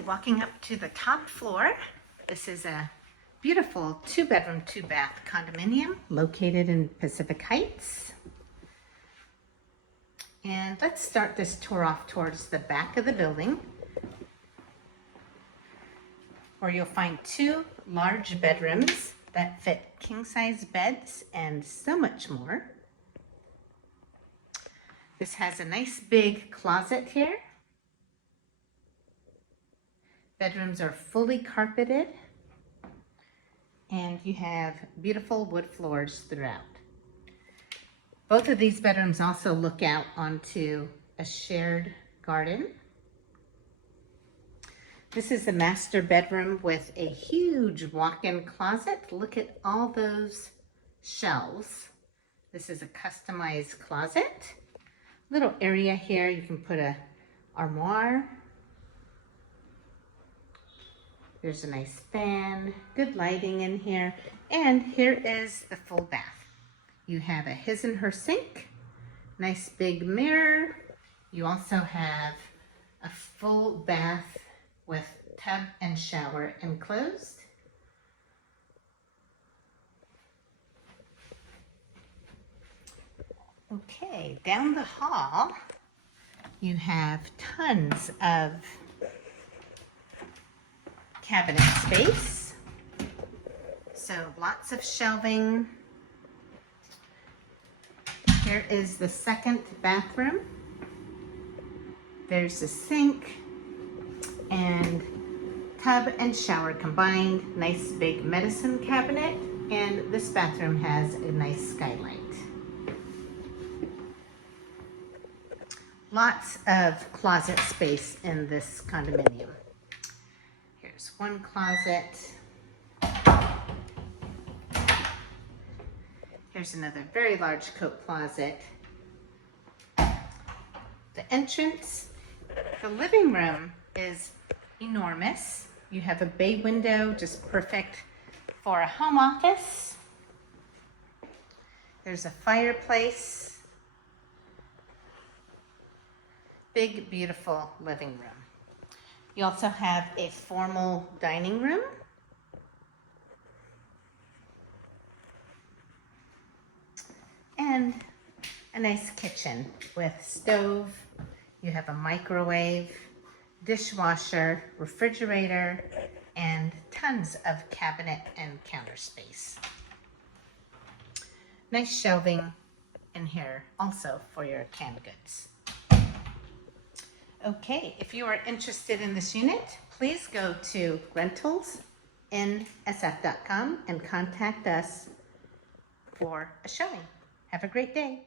Okay, walking up to the top floor. This is a beautiful 2-bedroom, 2-bath condominium located in Pacific Heights. And let's start this tour off towards the back of the building, where you'll find 2 large bedrooms that fit king-size beds and so much more. This has a nice big closet here. Bedrooms are fully carpeted, and you have beautiful wood floors throughout. Both of these bedrooms also look out onto a shared garden. This is the master bedroom with a huge walk-in closet. Look at all those shelves. This is a customized closet. Little area here, you can put a armoire. There's a nice fan, good lighting in here. And here is the full bath. You have a his and her sink, nice big mirror. You also have a full bath with tub and shower enclosed. Okay, down the hall, you have tons of cabinet space. So lots of shelving. Here is the second bathroom. There's a sink and tub and shower combined. Nice big medicine cabinet, and this bathroom has a nice skylight. Lots of closet space in this condominium. Here's one closet. Here's another very large coat closet. The entrance, the living room is enormous. You have a bay window, just perfect for a home office. There's a fireplace. Big, beautiful living room. You also have a formal dining room. And a nice kitchen with stove. You have a microwave, dishwasher, refrigerator, and tons of cabinet and counter space. Nice shelving in here also for your canned goods. Okay, if you are interested in this unit, please go to rentalsnsf.com and contact us for a showing. Have a great day.